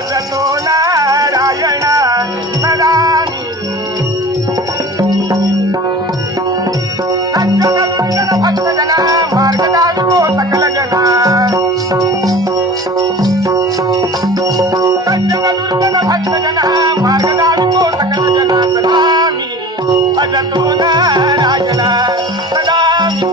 வாசத்தோ நாராயண நதாமி భక్తజన మార్గదారిలో సకల జన సజ్జన భక్తజన మార్గదారిలో సకల జన సదామి భజతో నారాయణ సదామి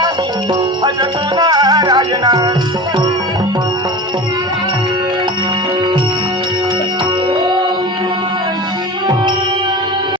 அஜகுமாராயணா